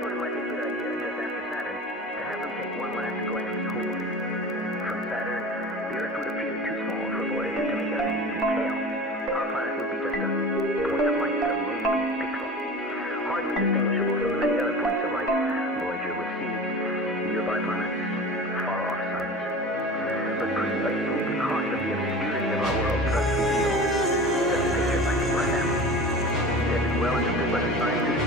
thought it might be a good idea, just after Saturn, to have them take one last glance homeward. From Saturn, the Earth would appear too small for Voyager to make out any detail. Our planet would be just a point of light, a lonely pixel. Hardly distinguishable from the many other points of light Voyager would see. Nearby planets, far-off suns. But precisely because of the obscurity of our world thus revealed, such a picture might be worth having. It has been well understood by the scientists